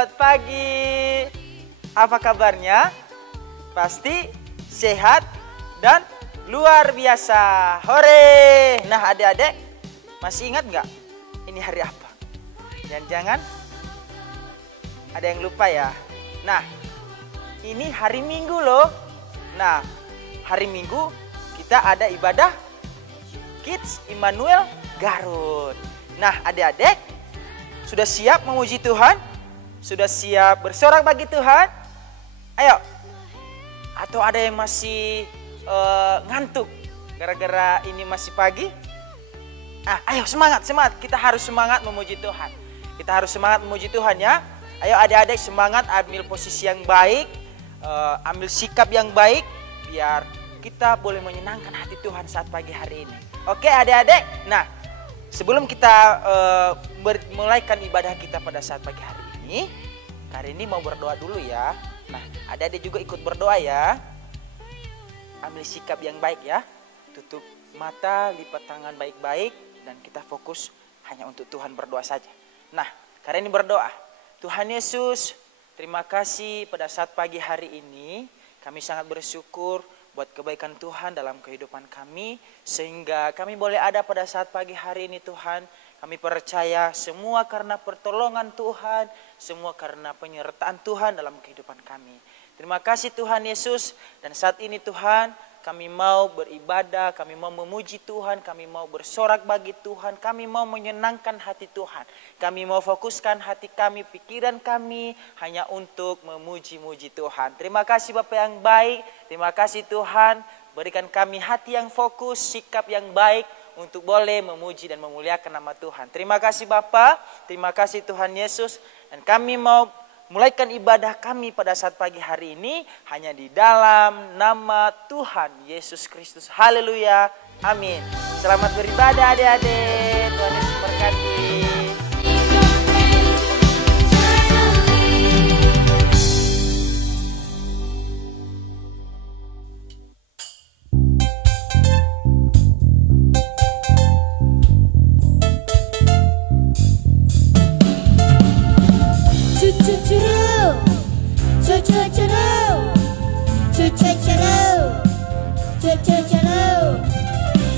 selamat pagi. Apa kabarnya? Pasti sehat dan luar biasa. Hore! Nah adik-adik, masih ingat nggak ini hari apa? Jangan-jangan ada yang lupa ya. Nah, ini hari Minggu loh. Nah, hari Minggu kita ada ibadah Kids Immanuel Garut. Nah adik-adik, sudah siap memuji Tuhan? Sudah siap bersorak bagi Tuhan? Ayo. Atau ada yang masih ngantuk gara-gara ini masih pagi? Ayo semangat. Kita harus semangat memuji Tuhan. Kita harus semangat memuji Tuhan ya. Ayo adik-adik semangat, ambil posisi yang baik, ambil sikap yang baik, biar kita boleh menyenangkan hati Tuhan saat pagi hari ini. Oke adik-adik? Nah, sebelum kita memulaikan ibadah kita pada saat pagi hari ini mau berdoa dulu ya. Nah, adik-adik juga ikut berdoa ya. Ambil sikap yang baik ya. Tutup mata, lipat tangan baik-baik, dan kita fokus hanya untuk Tuhan, berdoa saja. Nah, kali ini berdoa. Tuhan Yesus, terima kasih pada saat pagi hari ini. Kami sangat bersyukur buat kebaikan Tuhan dalam kehidupan kami, sehingga kami boleh ada pada saat pagi hari ini Tuhan. Kami percaya semua karena pertolongan Tuhan, semua karena penyertaan Tuhan dalam kehidupan kami. Terima kasih Tuhan Yesus, dan saat ini Tuhan kami mau beribadah, kami mau memuji Tuhan, kami mau bersorak bagi Tuhan, kami mau menyenangkan hati Tuhan. Kami mau fokuskan hati kami, pikiran kami hanya untuk memuji-muji Tuhan. Terima kasih Bapa yang baik, terima kasih Tuhan, berikan kami hati yang fokus, sikap yang baik untuk boleh memuji dan memuliakan nama Tuhan. Terima kasih Bapa, terima kasih Tuhan Yesus, dan kami mau mulaikan ibadah kami pada saat pagi hari ini hanya di dalam nama Tuhan Yesus Kristus. Haleluya, amin. Selamat beribadah adik-adik, Tuhan Yesus berkati.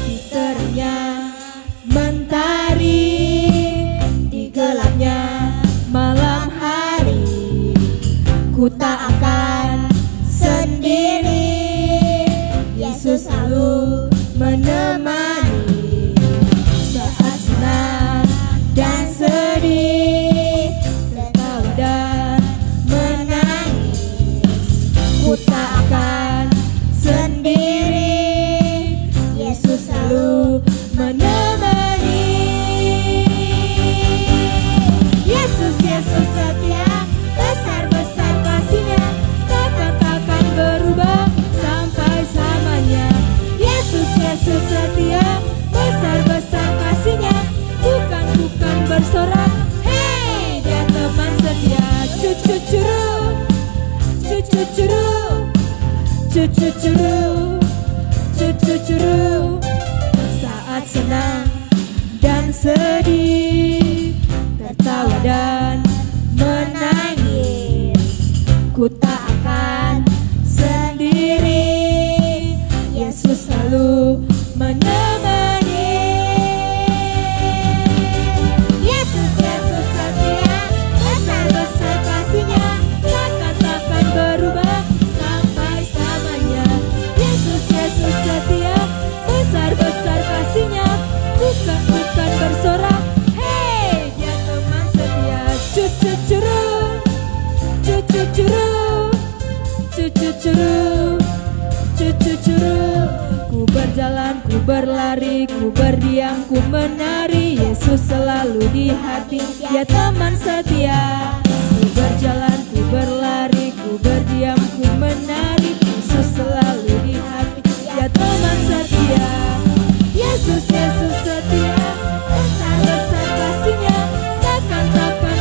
Fiternya mentari di gelapnya malam hari, ku tak akan sendiri, Yesus selalu menemani saat senang dan sedih, tertawa dan menangis, ku tak akan sendiri, Yesus selalu menemani. Yesus, Yesus setia, besar-besar kasih-Nya, takkan berubah sampai selamanya. Yesus, Yesus setia, besar-besar kasih-Nya, bukan bersorak, hei Dia teman setia. Cucu-curu, cucu-curu, cucu-curu, cucu-curu, saat senang dan sedih, tertawa dan menangis, ku tak akan sendiri, Yesus selalu menemani. Yesus, Yesus setia, besar-besar kasih-Nya, takkan berubah sampai selamanya. Yesus, Yesus setia, besar-besar kasih-Nya, bukan bersorak, hei Dia teman setia. Cucu-curu, cucu-curu, cucu-curu, cucu-curu, ku berjalan, ku berlari, ku berdiam, ku menari, Yesus selalu di hati, Dia teman setia. Ku berjalan, ku berlari, ku berdiam, ku menari, Yesus selalu di hati, Dia teman setia. Yesus, Yesus setia, besar-besar kasih-Nya, takkan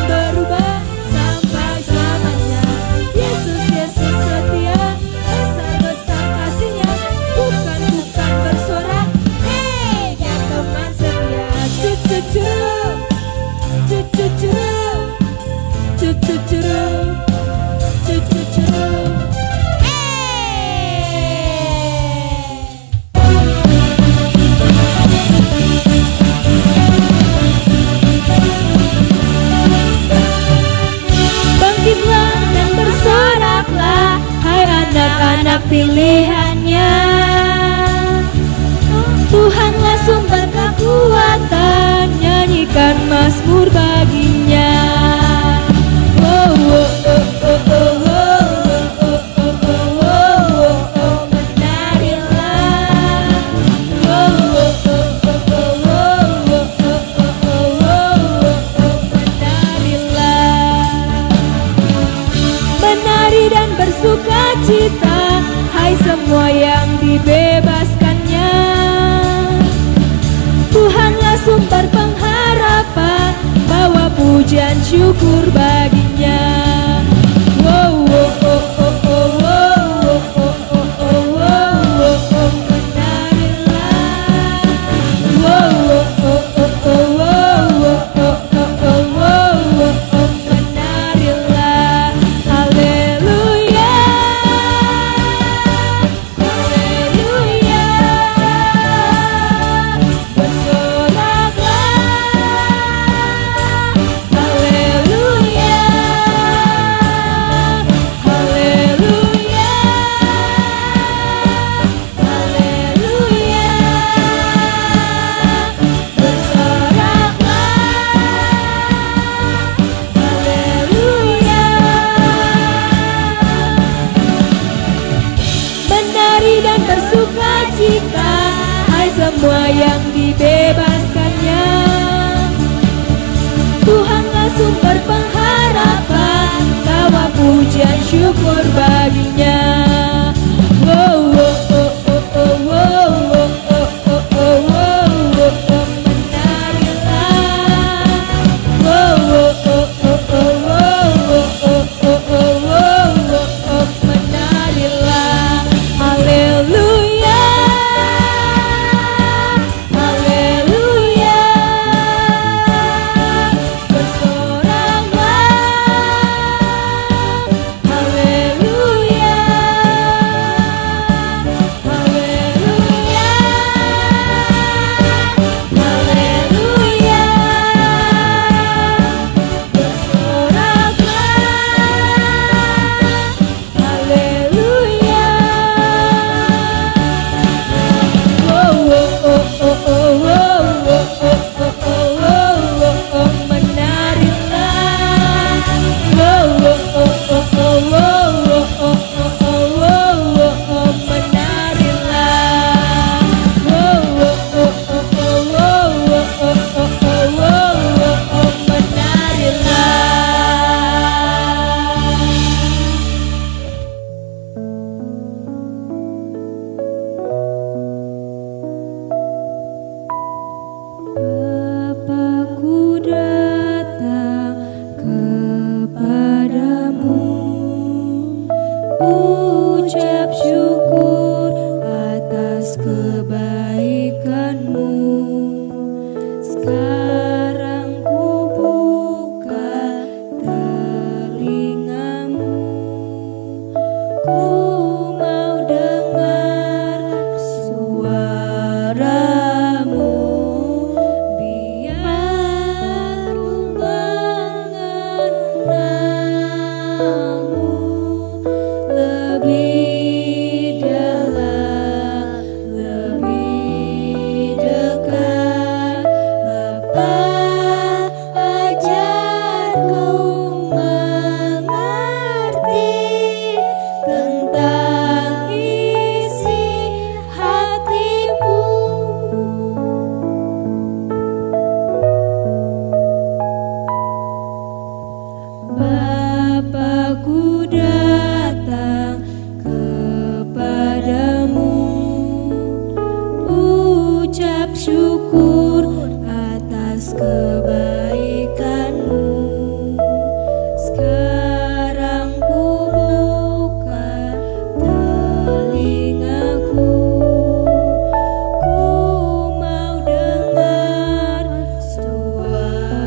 berubah sampai selamanya. Yesus, Yesus setia, besar-besar kasih-Nya, bukan bersorak, hei Dia teman setia. Cucu-curu, cucu-curu, pilihannya. Tuhanlah sumber kekuatan, nyanyikan mazmur baginya. Oh, oh, oh, oh, oh, oh, oh, oh, oh, oh, oh, menarilah. Oh, oh, oh, oh, oh, oh, oh, oh, menarilah. Menari dan bersuka cita, hai semua yang dibebaskannya. Tuhanlah sumber pengharapan, bawa pujian syukur baginya. Wow, oh, oh, oh, oh, oh, oh, oh, oh, oh, oh, oh, menarilah. Wow, oh, oh, oh, oh, oh, oh, oh, oh, oh, oh, menarilah. Haleluya, haleluya, bersoraklah. Haleluya, haleluya, haleluya, bersoraklah. Haleluya. Menari dan bersuka cita, hai semua yang dibebaskannya. Tuhanlah sumber pengharapan, bawa pujian syukur baginya. Wow, oh, oh, oh, oh, oh, oh, oh, oh, oh, oh, oh, menarilah. Wow, oh, oh, oh, oh, oh, oh, oh, oh, oh, menarilah. Haleluya, haleluya, bersoraklah. Haleluya, haleluya, haleluya, bersoraklah. Haleluya. Oh, oh, oh, oh, oh, oh, oh, oh, oh, oh, oh, menarilah. Oh, oh, oh, oh, oh, oh, oh, oh, oh, oh, menarilah. Oh, oh, oh, oh, oh, oh, oh, oh, menarilah. Bapakku datang kepadamu, ucap syukur atas kebaikanmu. Sekarang ku buka telingamu, ku mau dengar suaramu. Biar ku mengenalmu lebih dalam, lebih dekat. Bapa, ajarku mengerti tentang isi hatimu. Bapakku datang kepadamu, ucap syukur atas kebaikanmu. Sekarang ku buka telingaku, ku mau dengar suaramu.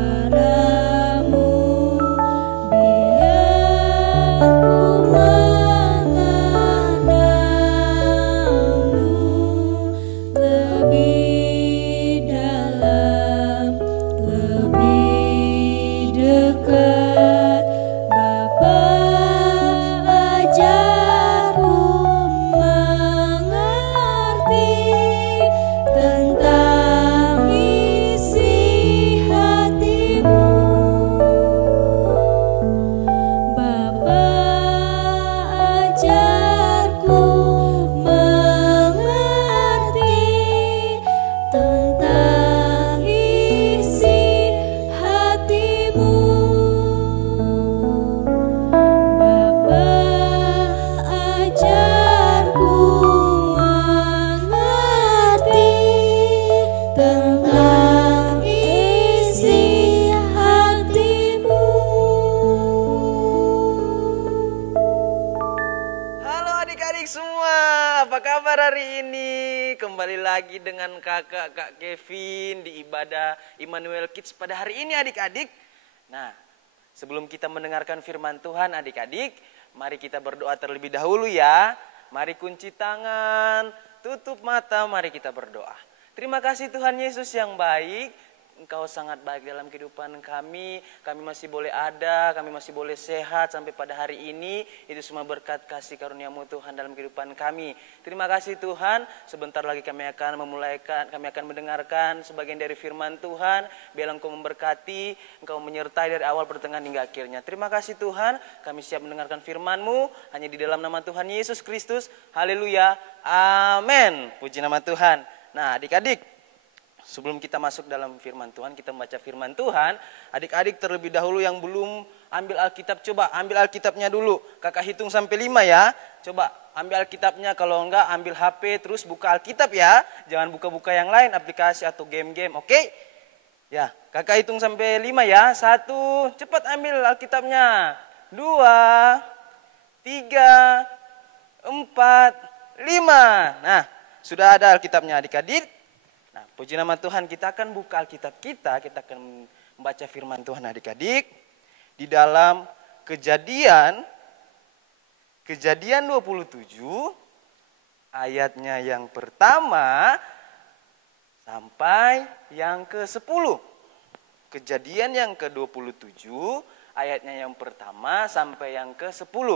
Biar ku mengenalmu lebih dalam, lagi dengan kakak Kak Kevin di ibadah Immanuel Kids pada hari ini adik-adik. Nah, sebelum kita mendengarkan firman Tuhan adik-adik, mari kita berdoa terlebih dahulu ya. Mari kunci tangan, tutup mata, mari kita berdoa. Terima kasih Tuhan Yesus yang baik. Engkau sangat baik dalam kehidupan kami. Kami masih boleh ada, kami masih boleh sehat sampai pada hari ini. Itu semua berkat kasih karunia-Mu Tuhan dalam kehidupan kami. Terima kasih Tuhan. Sebentar lagi kami akan mendengarkan sebagian dari firman Tuhan. Biar Engkau memberkati, Engkau menyertai dari awal pertengahan hingga akhirnya. Terima kasih Tuhan. Kami siap mendengarkan firman-Mu hanya di dalam nama Tuhan Yesus Kristus. Haleluya. Amin. Puji nama Tuhan. Nah, adik-adik, sebelum kita masuk dalam firman Tuhan, kita membaca firman Tuhan. Adik-adik terlebih dahulu yang belum ambil Alkitab, coba ambil Alkitabnya dulu. Kakak hitung sampai 5 ya. Coba ambil Alkitabnya, kalau enggak ambil HP terus buka Alkitab ya. Jangan buka-buka yang lain, aplikasi atau game-game, oke? Ya, kakak hitung sampai 5 ya. 1, cepat ambil Alkitabnya. 2, 3, 4, 5. Nah, sudah ada Alkitabnya adik-adik. Nah, puji nama Tuhan, kita akan buka Alkitab kita akan membaca firman Tuhan adik-adik. Di dalam Kejadian 27 ayatnya yang pertama sampai yang ke-10. Kejadian yang ke-27 ayatnya yang pertama sampai yang ke-10.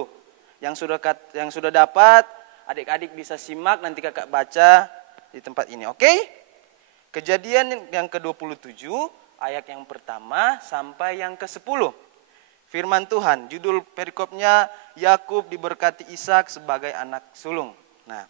Yang sudah dapat, adik-adik bisa simak, nanti kakak baca di tempat ini, oke? Kejadian yang ke-27 ayat yang pertama sampai yang ke-10. Firman Tuhan, judul perikopnya Yakub diberkati Ishak sebagai anak sulung. Nah,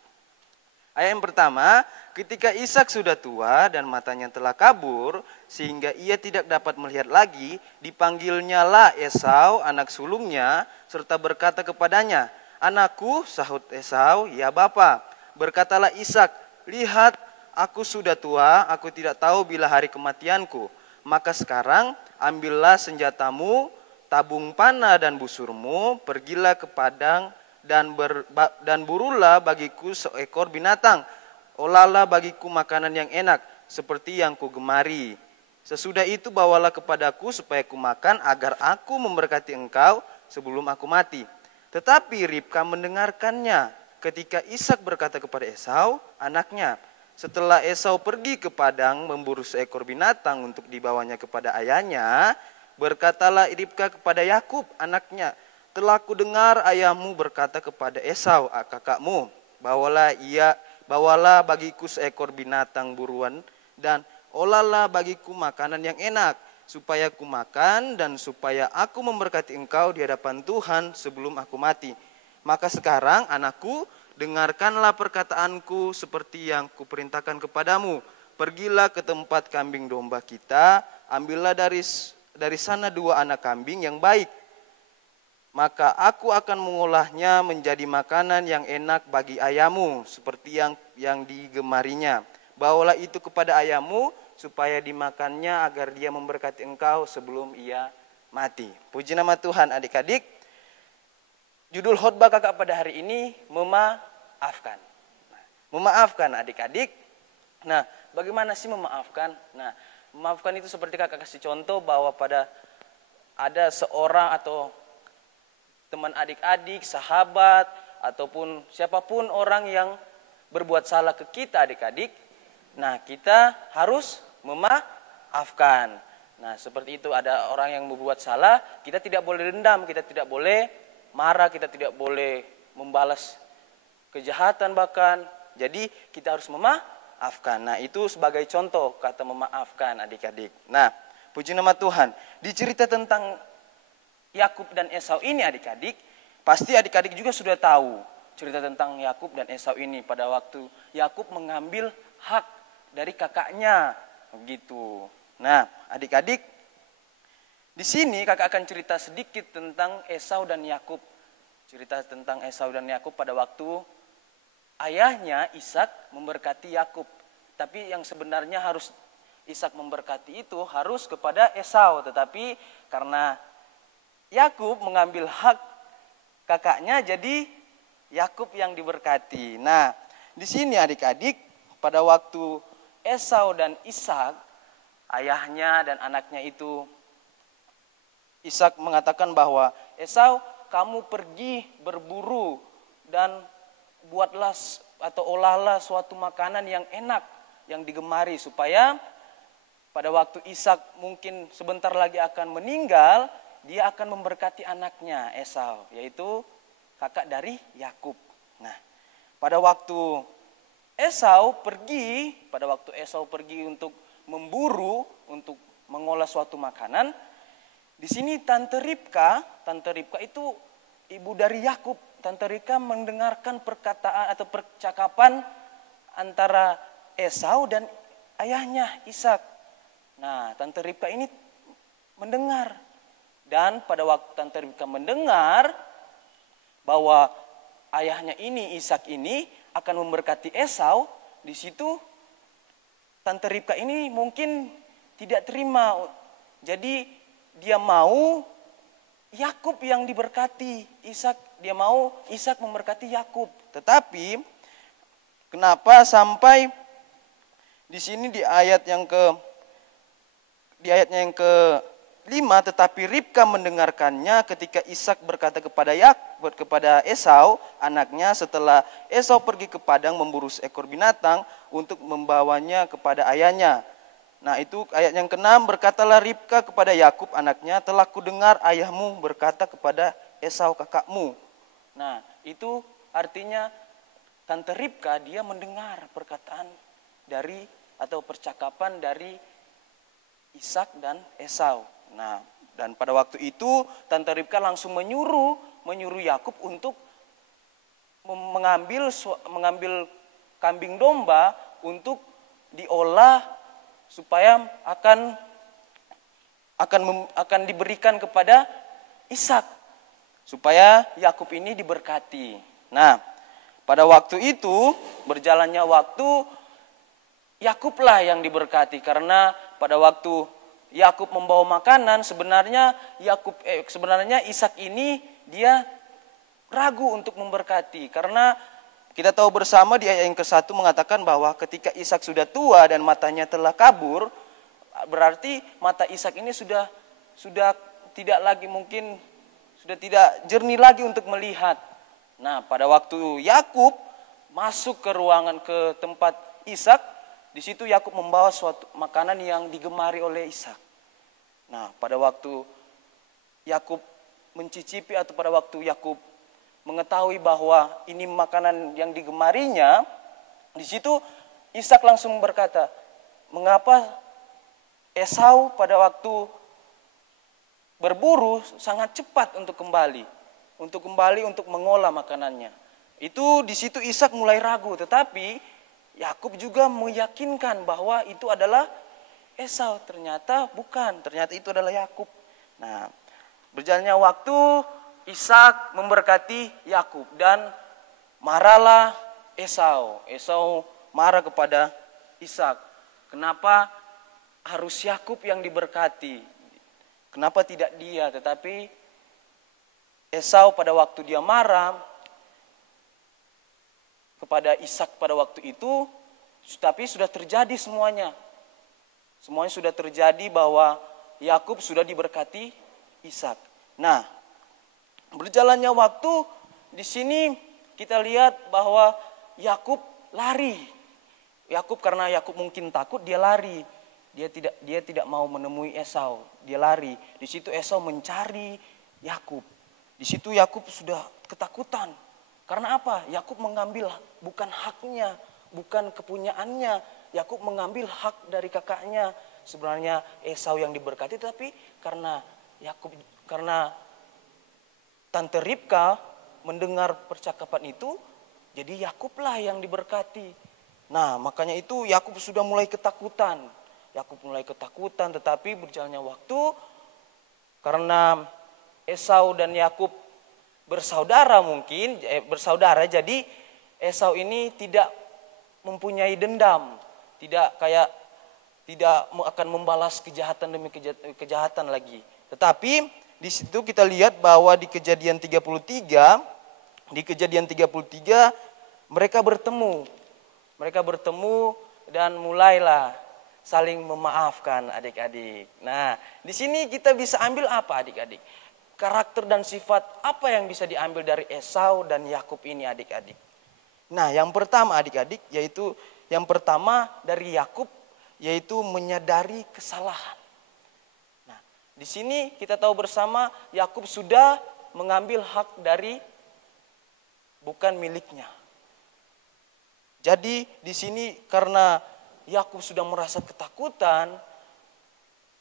ayat yang pertama, ketika Ishak sudah tua dan matanya telah kabur sehingga ia tidak dapat melihat lagi, dipanggilnyalah Esau anak sulungnya serta berkata kepadanya, "Anakku," sahut Esau, "Ya Bapa." Berkatalah Ishak, "Lihat, aku sudah tua, aku tidak tahu bila hari kematianku. Maka sekarang ambillah senjatamu, tabung panah dan busurmu, pergilah ke padang dan burulah bagiku seekor binatang. Olahlah bagiku makanan yang enak, seperti yang ku gemari. Sesudah itu bawalah kepadaku supaya ku makan, agar aku memberkati engkau sebelum aku mati." Tetapi Ribka mendengarkannya ketika Ishak berkata kepada Esau, anaknya. Setelah Esau pergi ke padang memburu seekor binatang untuk dibawanya kepada ayahnya, berkatalah Ribka kepada Yakub anaknya, "Telah kudengar ayahmu berkata kepada Esau kakakmu, bawalah bagiku seekor binatang buruan dan olahlah bagiku makanan yang enak, supaya aku makan dan supaya aku memberkati engkau di hadapan Tuhan sebelum aku mati. Maka sekarang anakku, dengarkanlah perkataanku seperti yang kuperintahkan kepadamu. Pergilah ke tempat kambing domba kita, ambillah dari sana 2 anak kambing yang baik. Maka aku akan mengolahnya menjadi makanan yang enak bagi ayahmu, seperti yang digemarinya. Bawalah itu kepada ayahmu, supaya dimakannya agar dia memberkati engkau sebelum ia mati." Puji nama Tuhan adik-adik. Judul khotbah kakak pada hari ini, memaafkan. Memaafkan adik-adik. Nah, bagaimana sih memaafkan? Nah, memaafkan itu seperti kakak kasih contoh bahwa ada seorang atau teman adik-adik, sahabat, ataupun siapapun orang yang berbuat salah ke kita adik-adik. Nah, kita harus memaafkan. Nah, seperti itu, ada orang yang membuat salah, kita tidak boleh dendam, kita tidak boleh marah, kita tidak boleh membalas kejahatan bahkan. Jadi kita harus memaafkan. Nah, itu sebagai contoh kata memaafkan adik-adik. Nah, puji nama Tuhan. Di cerita tentang Yakub dan Esau ini adik-adik, pasti adik-adik juga sudah tahu cerita tentang Yakub dan Esau ini pada waktu Yakub mengambil hak dari kakaknya, begitu. Nah, adik-adik, di sini kakak akan cerita sedikit tentang Esau dan Yakub. Cerita tentang Esau dan Yakub pada waktu ayahnya Ishak memberkati Yakub. Tapi yang sebenarnya harus Ishak memberkati itu harus kepada Esau, tetapi karena Yakub mengambil hak kakaknya, jadi Yakub yang diberkati. Nah, di sini adik-adik, pada waktu Esau dan Ishak, ayahnya dan anaknya itu, Ishak mengatakan bahwa, Esau, kamu pergi berburu dan buatlah atau olahlah suatu makanan yang enak, yang digemari, supaya pada waktu Ishak mungkin sebentar lagi akan meninggal, dia akan memberkati anaknya Esau, yaitu kakak dari Yakub. Nah, pada waktu Esau pergi untuk memburu, untuk mengolah suatu makanan, di sini Tante Ribka itu ibu dari Yakub. Tante Ribka mendengarkan perkataan atau percakapan antara Esau dan ayahnya Ishak. Nah, Tante Ribka ini mendengar, dan pada waktu Tante Ribka mendengar bahwa ayahnya ini, Ishak ini akan memberkati Esau, di situ Tante Ribka ini mungkin tidak terima. Jadi dia mau Yakub yang diberkati, dia mau Ishak memberkati Yakub. Tetapi kenapa sampai di sini di ayatnya yang ke-5, tetapi Ribka mendengarkannya ketika Ishak berkata kepada Esau anaknya setelah Esau pergi ke padang memburu seekor binatang untuk membawanya kepada ayahnya. Nah, itu ayat yang ke-6, berkatalah Ribka kepada Yakub anaknya, telah kudengar ayahmu berkata kepada Esau kakakmu. Nah, itu artinya Tante Ribka dia mendengar perkataan dari atau percakapan dari Ishak dan Esau. Nah, dan pada waktu itu Tante Ribka langsung menyuruh Yakub untuk mengambil kambing domba untuk diolah supaya akan diberikan kepada Ishak, supaya Yakub ini diberkati. Nah, pada waktu itu berjalannya waktu, Yakublah yang diberkati, karena pada waktu Yakub membawa makanan, sebenarnya Ishak ini dia ragu untuk memberkati, karena kita tahu bersama di ayat yang ke-1 mengatakan bahwa ketika Ishak sudah tua dan matanya telah kabur, berarti mata Ishak ini sudah tidak lagi mungkin sudah tidak jernih lagi untuk melihat. Nah, pada waktu Yakub masuk ke ruangan ke tempat Ishak, di situ Yakub membawa suatu makanan yang digemari oleh Ishak. Nah, pada waktu Yakub mencicipi atau pada waktu Yakub mengetahui bahwa ini makanan yang digemarinya, di situ Ishak langsung berkata, mengapa Esau pada waktu berburu sangat cepat untuk kembali untuk mengolah makanannya. Itu di situ Ishak mulai ragu, tetapi Yakub juga meyakinkan bahwa itu adalah Esau. Ternyata bukan, ternyata itu adalah Yakub. Nah, berjalannya waktu, Ishak memberkati Yakub dan marahlah Esau. Esau marah kepada Ishak. Kenapa harus Yakub yang diberkati? Kenapa tidak dia? Tetapi Esau pada waktu dia marah kepada Ishak pada waktu itu, tapi sudah terjadi semuanya. Semuanya sudah terjadi bahwa Yakub sudah diberkati Ishak. Nah, berjalannya waktu, di sini kita lihat bahwa Yakub lari. Karena Yakub mungkin takut, dia lari. Dia tidak mau menemui Esau. Dia lari. Di situ Esau mencari Yakub. Di situ Yakub sudah ketakutan. Karena apa? Yakub mengambil bukan haknya, bukan kepunyaannya. Yakub mengambil hak dari kakaknya. Sebenarnya Esau yang diberkati, tapi karena Tante Ribka mendengar percakapan itu, jadi Yakublah yang diberkati. Nah, makanya itu Yakub sudah mulai ketakutan. Tetapi berjalannya waktu, karena Esau dan Yakub bersaudara, jadi Esau ini tidak mempunyai dendam, tidak akan membalas kejahatan demi kejahatan lagi. Tetapi di situ kita lihat bahwa di Kejadian 33 mereka bertemu. Mereka bertemu dan mulailah saling memaafkan adik-adik. Nah, di sini kita bisa ambil apa adik-adik? Karakter dan sifat apa yang bisa diambil dari Esau dan Yakub ini adik-adik? Nah, yang pertama adik-adik yaitu yang pertama dari Yakub yaitu menyadari kesalahan. Nah, di sini kita tahu bersama Yakub sudah mengambil hak dari bukan miliknya. Jadi di sini karena Yakub sudah merasa ketakutan,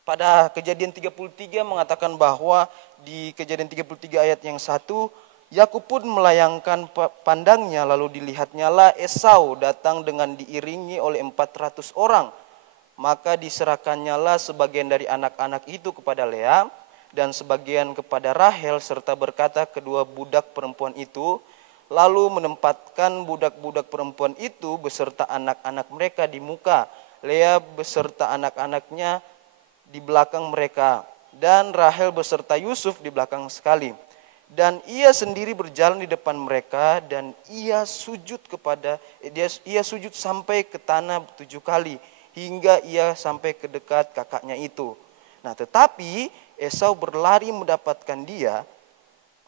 pada Kejadian 33 mengatakan bahwa di Kejadian 33 ayat yang 1, Yakub pun melayangkan pandangnya lalu dilihatnyalah Esau datang dengan diiringi oleh 400 orang. Maka diserahkannyalah sebagian dari anak-anak itu kepada Lea dan sebagian kepada Rahel serta berkata kedua budak perempuan itu, lalu menempatkan budak-budak perempuan itu beserta anak-anak mereka di muka, Lea beserta anak-anaknya di belakang mereka, dan Rahel beserta Yusuf di belakang sekali. Dan ia sendiri berjalan di depan mereka dan ia sujud sampai ke tanah 7 kali hingga ia sampai ke dekat kakaknya itu. Nah, tetapi Esau berlari mendapatkan dia,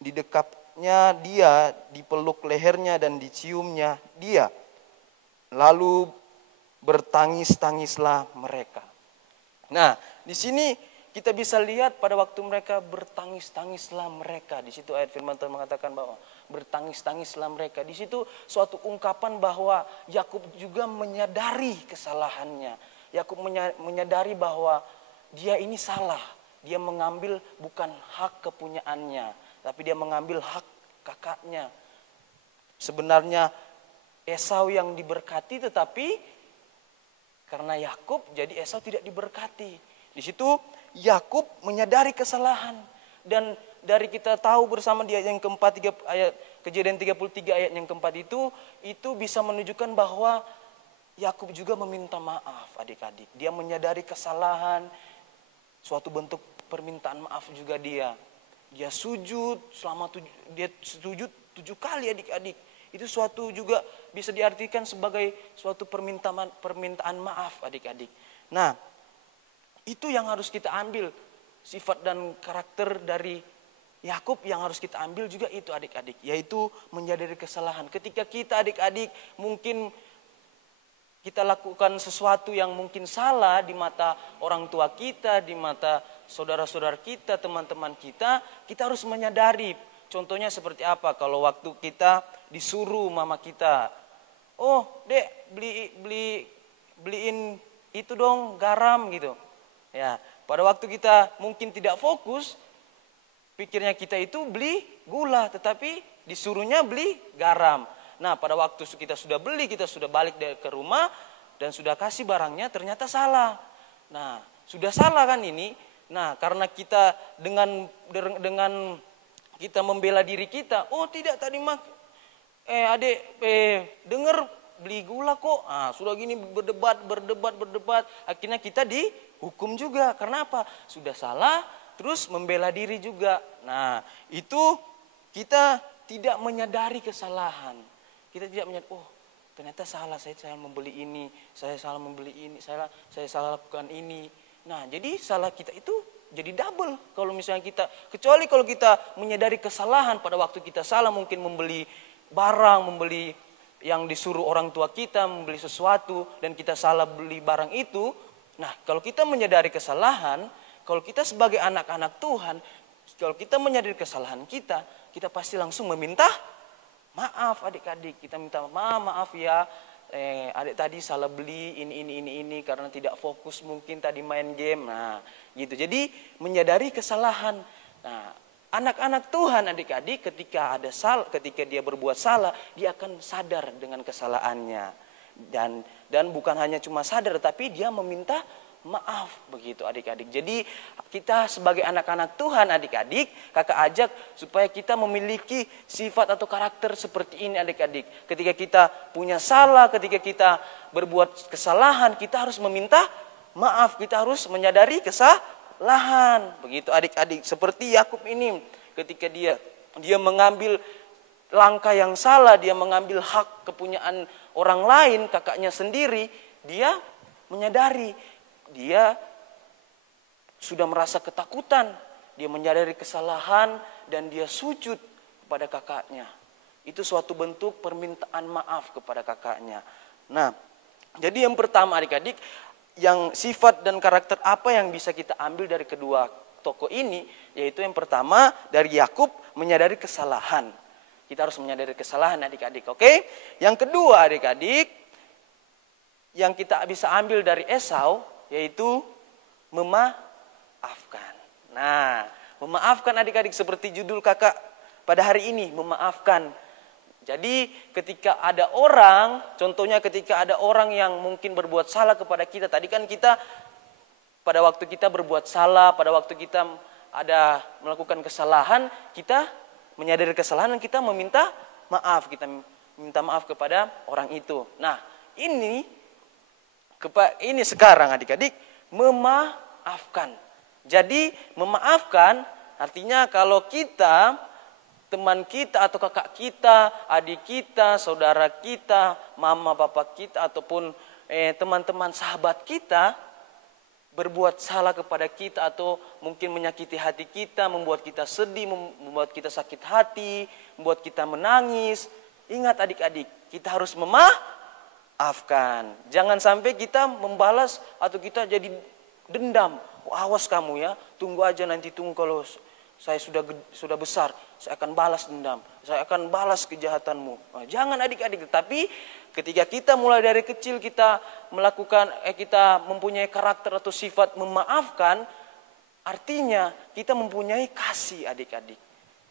di dekatnya dia, dipeluk lehernya dan diciumnya dia. Lalu bertangis-tangislah mereka. Nah, di sini kita bisa lihat pada waktu mereka bertangis-tangislah mereka. Di situ ayat firman Tuhan mengatakan bahwa bertangis-tangislah mereka. Di situ suatu ungkapan bahwa Yakub juga menyadari kesalahannya. Yakub menyadari bahwa dia ini salah. Dia mengambil bukan hak kepunyaannya, tapi dia mengambil hak kakaknya. Sebenarnya Esau yang diberkati, tetapi karena Yakub jadi Esau tidak diberkati. Di situ Yakub menyadari kesalahan, dan dari kita tahu bersama di ayat yang keempat, ayat Kejadian 33 ayat yang keempat itu bisa menunjukkan bahwa Yakub juga meminta maaf adik-adik. Dia menyadari kesalahan, suatu bentuk permintaan maaf juga dia. Dia sujud dia sujud 7 kali adik-adik. Itu suatu juga bisa diartikan sebagai suatu permintaan maaf adik-adik. Nah, itu yang harus kita ambil, sifat dan karakter dari Yakub yang harus kita ambil juga itu adik-adik, yaitu menyadari kesalahan. Ketika kita adik-adik mungkin kita lakukan sesuatu yang mungkin salah di mata orang tua kita, di mata saudara-saudara kita, teman-teman kita, kita harus menyadari. Contohnya seperti apa? Kalau waktu kita disuruh mama kita, oh dek beliin itu dong garam gitu. Ya, pada waktu kita mungkin tidak fokus, pikirnya kita itu beli gula, tetapi disuruhnya beli garam. Nah, pada waktu kita sudah beli, kita sudah balik ke rumah dan sudah kasih barangnya, ternyata salah. Nah, sudah salah kan ini. Nah, karena kita dengan kita membela diri kita, oh tidak tadi mah adek dengar beli gula kok. Ah, sudah gini berdebat, akhirnya kita dihukum juga. Karena apa? Sudah salah, terus membela diri juga. Nah, itu kita tidak menyadari kesalahan. Kita tidak menyadari, oh ternyata salah, saya salah membeli ini, saya salah membeli ini, saya salah lakukan ini. Nah, jadi salah kita itu jadi double kalau misalnya kita, kecuali kalau kita menyadari kesalahan pada waktu kita salah, mungkin membeli barang, membeli yang disuruh orang tua kita, membeli sesuatu dan kita salah beli barang itu. Nah, kalau kita menyadari kesalahan, kalau kita sebagai anak-anak Tuhan, kalau kita menyadari kesalahan kita pasti langsung meminta maaf adik-adik. Kita minta maaf ya, adik tadi salah beli ini karena tidak fokus mungkin tadi main game. Nah gitu, jadi menyadari kesalahan. Nah, anak-anak Tuhan adik-adik ketika dia berbuat salah, dia akan sadar dengan kesalahannya. Dan bukan hanya cuma sadar, tapi dia meminta maaf begitu adik-adik. Jadi kita sebagai anak-anak Tuhan adik-adik, kakak ajak supaya kita memiliki sifat atau karakter seperti ini adik-adik. Ketika kita punya salah, ketika kita berbuat kesalahan, kita harus meminta maaf, kita harus menyadari kesalahan. Begitu adik-adik, seperti Yakub ini ketika dia mengambil langkah yang salah, dia mengambil hak kepunyaan orang lain, kakaknya sendiri, dia menyadari, dia sudah merasa ketakutan, dia menyadari kesalahan dan dia sujud kepada kakaknya. Itu suatu bentuk permintaan maaf kepada kakaknya. Nah, jadi yang pertama adik-adik, yang sifat dan karakter apa yang bisa kita ambil dari kedua tokoh ini, yaitu yang pertama dari Yakub menyadari kesalahan. Kita harus menyadari kesalahan adik-adik, oke? Yang kedua adik-adik, yang kita bisa ambil dari Esau, yaitu memaafkan. Nah, memaafkan adik-adik seperti judul kakak pada hari ini, memaafkan. Jadi ketika ada orang, contohnya ketika ada orang yang mungkin berbuat salah kepada kita. Tadi kan kita pada waktu kita berbuat salah, pada waktu kita ada melakukan kesalahan, kita menyadari kesalahan dan kita meminta maaf. Kita minta maaf kepada orang itu. Nah, ini sekarang adik-adik memaafkan. Jadi memaafkan artinya kalau kita, teman kita atau kakak kita, adik kita, saudara kita, mama bapak kita ataupun teman-teman sahabat kita berbuat salah kepada kita atau mungkin menyakiti hati kita, membuat kita sedih, membuat kita sakit hati, membuat kita menangis. Ingat adik-adik, kita harus memaafkan. Jangan sampai kita membalas atau kita jadi dendam. Awas kamu ya, tunggu aja nanti, tunggu kalau saya sudah besar, saya akan balas dendam, saya akan balas kejahatanmu. Nah, jangan adik-adik, tapi ketika kita mulai dari kecil kita kita mempunyai karakter atau sifat memaafkan, artinya kita mempunyai kasih adik-adik.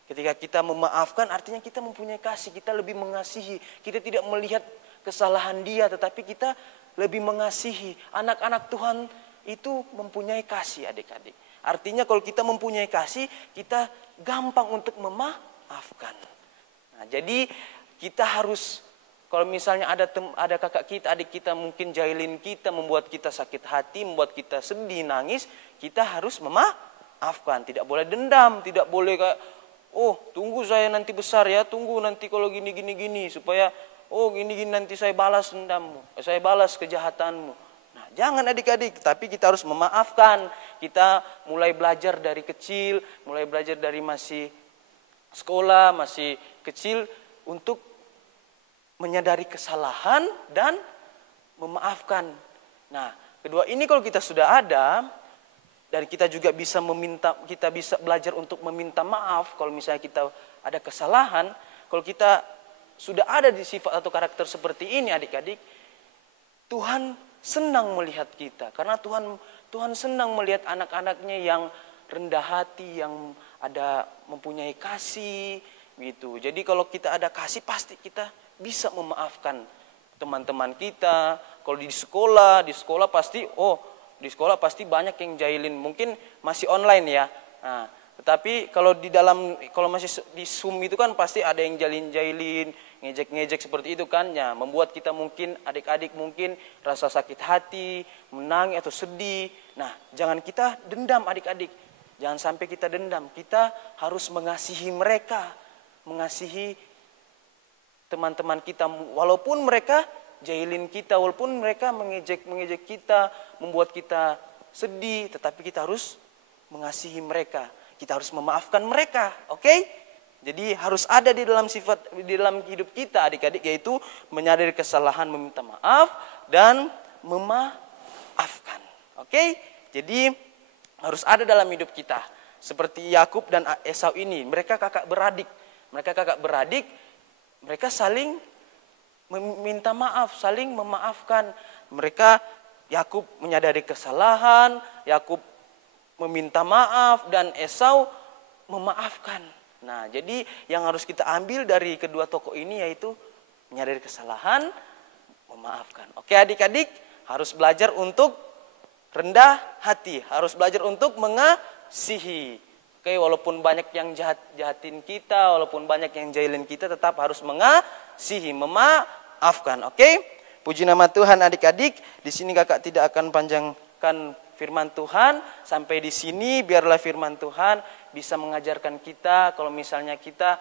Ketika kita memaafkan artinya kita mempunyai kasih, kita lebih mengasihi. Kita tidak melihat kesalahan dia, tetapi kita lebih mengasihi. Anak-anak Tuhan itu mempunyai kasih adik-adik. Artinya kalau kita mempunyai kasih, kita gampang untuk memaafkan. Nah, jadi kita harus, kalau misalnya ada kakak kita, adik kita mungkin jahilin kita, membuat kita sakit hati, membuat kita sedih, nangis, kita harus memaafkan. Tidak boleh dendam, tidak boleh kayak, oh tunggu saya nanti besar ya, tunggu nanti kalau gini, supaya oh gini nanti saya balas dendammu, saya balas kejahatanmu. Jangan adik-adik, tapi kita harus memaafkan. Kita mulai belajar dari kecil, mulai belajar dari masih sekolah, masih kecil untuk menyadari kesalahan dan memaafkan. Nah, kedua ini kalau kita sudah ada, dan kita juga bisa kita bisa belajar untuk meminta maaf kalau misalnya kita ada kesalahan. Kalau kita sudah ada di sifat atau karakter seperti ini adik-adik, Tuhan senang melihat kita, karena Tuhan senang melihat anak-anaknya yang rendah hati, yang mempunyai kasih gitu. Jadi kalau kita ada kasih, pasti kita bisa memaafkan teman-teman kita. Kalau di sekolah pasti di sekolah pasti banyak yang jahilin, mungkin masih online ya. Nah, tetapi kalau kalau masih di Zoom itu kan pasti ada yang jahilin, ngejek-ngejek seperti itu kan, ya membuat kita mungkin adik-adik mungkin rasa sakit hati, menangis atau sedih. Nah, jangan kita dendam adik-adik. Jangan sampai kita dendam. Kita harus mengasihi mereka, mengasihi teman-teman kita walaupun mereka jahilin kita, walaupun mereka mengejek kita, membuat kita sedih, tetapi kita harus mengasihi mereka. Kita harus memaafkan mereka, oke? Jadi harus ada di dalam hidup kita adik-adik, yaitu menyadari kesalahan, meminta maaf dan memaafkan. Oke? Jadi harus ada dalam hidup kita. Seperti Yakub dan Esau ini, mereka kakak beradik. Mereka saling meminta maaf, saling memaafkan. Yakub menyadari kesalahan, Yakub meminta maaf dan Esau memaafkan. Nah, jadi yang harus kita ambil dari kedua tokoh ini yaitu menyadari kesalahan, memaafkan. Oke adik-adik, harus belajar untuk rendah hati, harus belajar untuk mengasihi. Oke, walaupun banyak yang jahatin kita, walaupun banyak yang jahilin kita, tetap harus mengasihi, memaafkan. Oke, puji nama Tuhan adik-adik. Di sini kakak tidak akan panjangkan firman Tuhan. Sampai di sini biarlah firman Tuhan bisa mengajarkan kita kalau misalnya kita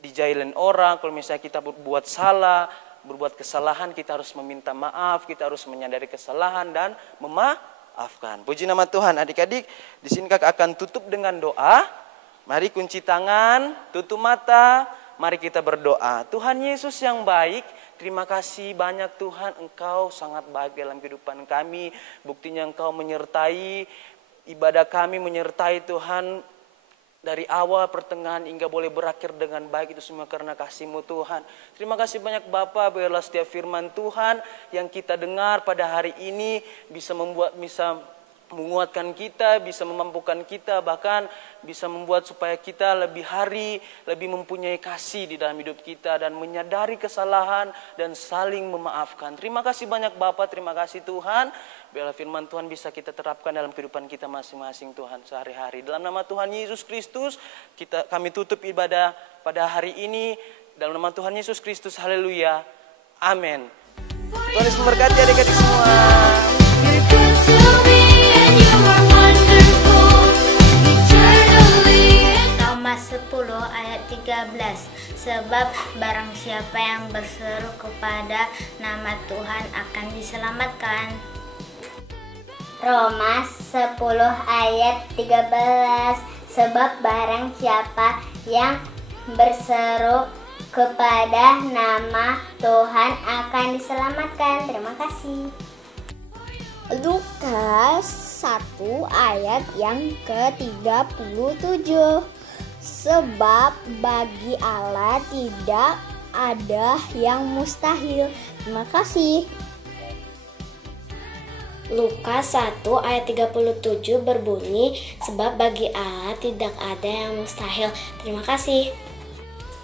dijahilin orang, kalau misalnya kita berbuat salah, berbuat kesalahan, kita harus meminta maaf, kita harus menyadari kesalahan dan memaafkan. Puji nama Tuhan. Adik-adik, di sini kakak akan tutup dengan doa. Mari kunci tangan, tutup mata, mari kita berdoa. Tuhan Yesus yang baik, terima kasih banyak Tuhan, Engkau sangat baik dalam kehidupan kami. Buktinya Engkau menyertai ibadah kami, menyertai Tuhan dari awal, pertengahan hingga boleh berakhir dengan baik. Itu semua karena kasih-Mu Tuhan. Terima kasih banyak Bapa, biarlah setiap firman Tuhan yang kita dengar pada hari ini bisa menguatkan kita, bisa memampukan kita, bahkan bisa membuat supaya kita lebih hari, lebih mempunyai kasih di dalam hidup kita dan menyadari kesalahan dan saling memaafkan. Terima kasih banyak Bapa, terima kasih Tuhan. Biarlah firman Tuhan bisa kita terapkan dalam kehidupan kita masing-masing Tuhan sehari-hari. Dalam nama Tuhan Yesus Kristus, kami tutup ibadah pada hari ini. Dalam nama Tuhan Yesus Kristus, haleluya, amin. Tuhan Yesus memberkati adik-adik semua. Roma 10 ayat 13. Sebab barang siapa yang berseru kepada nama Tuhan akan diselamatkan. Roma 10 ayat 13. Sebab barang siapa yang berseru kepada nama Tuhan akan diselamatkan. Terima kasih. Lukas 1 ayat yang ke-37. Sebab bagi Allah tidak ada yang mustahil. Terima kasih. Lukas 1 ayat 37 berbunyi, sebab bagi Allah tidak ada yang mustahil. Terima kasih.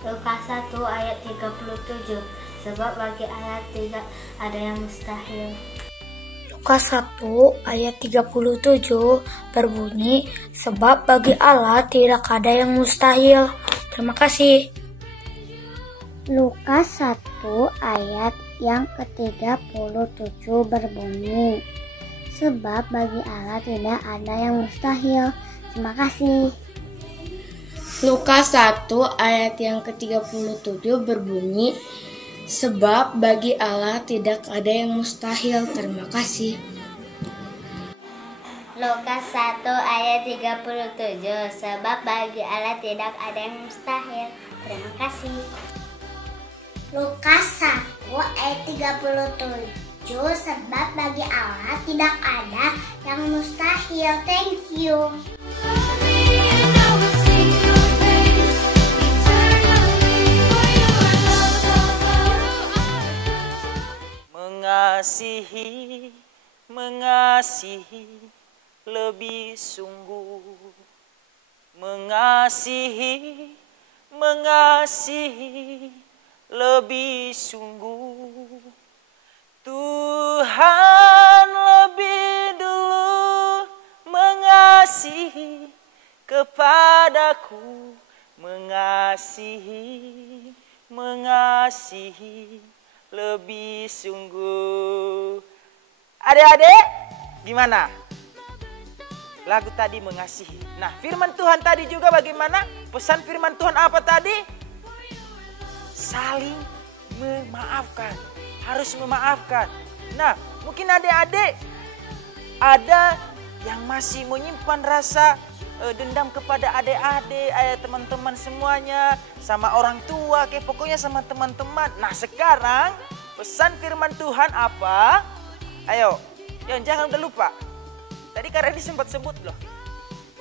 Lukas 1 ayat 37, sebab bagi Allah tidak ada yang mustahil. Lukas 1 ayat 37 berbunyi, sebab bagi Allah tidak ada yang mustahil. Terima kasih. Lukas 1 ayat yang ke-37 berbunyi, sebab bagi Allah tidak ada yang mustahil. Terima kasih. Lukas 1 ayat yang ke-37 berbunyi, sebab bagi Allah tidak ada yang mustahil. Terima kasih. Lukas 1 ayat 37, sebab bagi Allah tidak ada yang mustahil. Terima kasih. Lukas 1 ayat 37, sebab bagi Allah tidak ada yang mustahil. Thank you. Mengasihi, mengasihi lebih sungguh. Mengasihi, mengasihi lebih sungguh. Tuhan lebih dulu mengasihi kepadaku. Mengasihi, mengasihi lebih sungguh. Adik-adik, gimana? Lagu tadi mengasihi. Nah, firman Tuhan tadi juga bagaimana? Pesan firman Tuhan apa tadi? Saling memaafkan. Harus memaafkan. Nah, mungkin adik-adik ada yang masih menyimpan rasa dendam kepada adik-adik, teman-teman semuanya, sama orang tua, pokoknya sama teman-teman. Nah, sekarang pesan firman Tuhan apa? Ayo, jangan udah lupa. Tadi karena ini sempat sebut loh.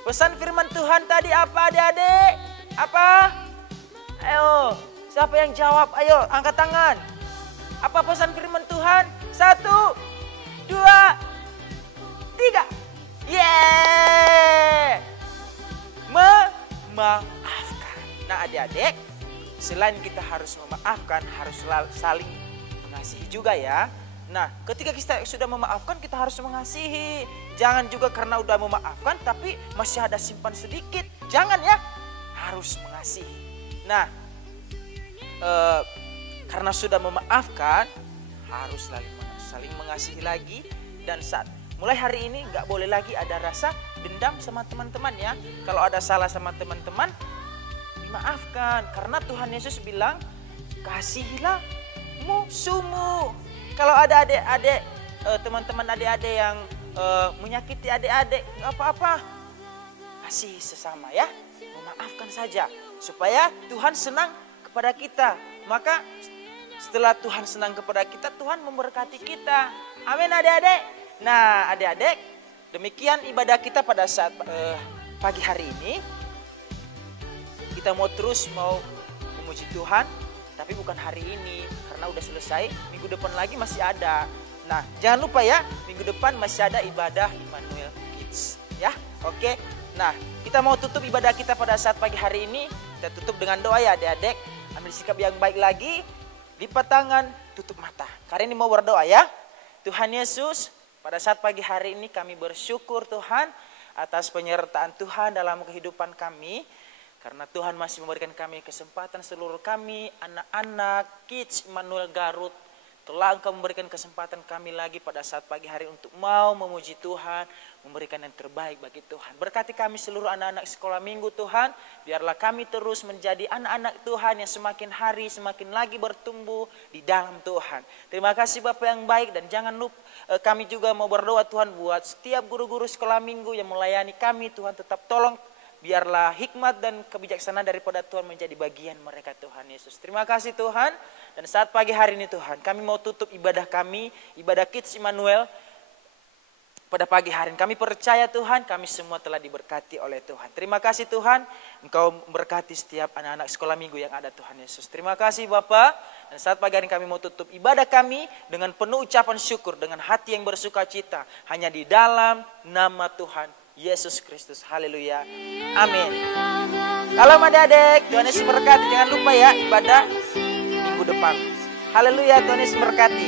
Pesan firman Tuhan tadi apa adik-adik? Apa? Ayo, siapa yang jawab? Ayo, angkat tangan. Apa pesan firman Tuhan? 1, 2, 3. Yeay! Memaafkan. Nah adik-adik, selain kita harus memaafkan, harus saling mengasihi juga ya. Nah ketika kita sudah memaafkan, kita harus mengasihi. Jangan juga karena udah memaafkan tapi masih ada simpan sedikit. Jangan ya, harus mengasihi. Nah karena sudah memaafkan, harus saling mengasihi lagi. Dan mulai hari ini nggak boleh lagi ada rasa dendam sama teman-teman ya. Kalau ada salah sama teman-teman, dimaafkan. Karena Tuhan Yesus bilang, kasihilah musuhmu. Kalau ada adik-adik, teman-teman adik-adik yang menyakiti adik-adik, nggak apa-apa. Kasih sesama ya, memaafkan saja. Supaya Tuhan senang kepada kita. Maka setelah Tuhan senang kepada kita, Tuhan memberkati kita. Amin adik-adik. Nah adik-adik, demikian ibadah kita pada saat pagi hari ini. Kita mau memuji Tuhan, tapi bukan hari ini karena udah selesai. Minggu depan lagi masih ada. Nah, jangan lupa ya, minggu depan masih ada ibadah Immanuel Kids, ya. Oke. Nah, kita mau tutup ibadah kita pada saat pagi hari ini. Kita tutup dengan doa ya, adik-adik. Ambil sikap yang baik lagi, lipat tangan, tutup mata. Karena ini mau berdoa ya. Tuhan Yesus, pada saat pagi hari ini kami bersyukur Tuhan atas penyertaan Tuhan dalam kehidupan kami. Karena Tuhan masih memberikan kami kesempatan, seluruh kami, anak-anak, kids Immanuel Garut. Telah Engkau memberikan kesempatan kami lagi pada saat pagi hari untuk mau memuji Tuhan, memberikan yang terbaik bagi Tuhan. Berkati kami seluruh anak-anak sekolah minggu Tuhan. Biarlah kami terus menjadi anak-anak Tuhan yang semakin hari semakin lagi bertumbuh di dalam Tuhan. Terima kasih Bapak yang baik, dan jangan lupa kami juga mau berdoa Tuhan buat setiap guru-guru sekolah minggu yang melayani kami. Tuhan tetap tolong. Biarlah hikmat dan kebijaksanaan daripada Tuhan menjadi bagian mereka Tuhan Yesus. Terima kasih Tuhan. Dan saat pagi hari ini Tuhan, kami mau tutup ibadah kami, ibadah Kids Immanuel. Pada pagi hari ini kami percaya Tuhan, kami semua telah diberkati oleh Tuhan. Terima kasih Tuhan, Engkau memberkati setiap anak-anak sekolah minggu yang ada Tuhan Yesus. Terima kasih Bapak. Dan saat pagi hari ini kami mau tutup ibadah kami dengan penuh ucapan syukur, dengan hati yang bersuka cita. Hanya di dalam nama Tuhan Yesus Kristus. Haleluya. Amin. Salam adik-adik. Tuhan Yesus berkati. Jangan lupa ya ibadah minggu depan. Haleluya. Tuhan Yesus berkati.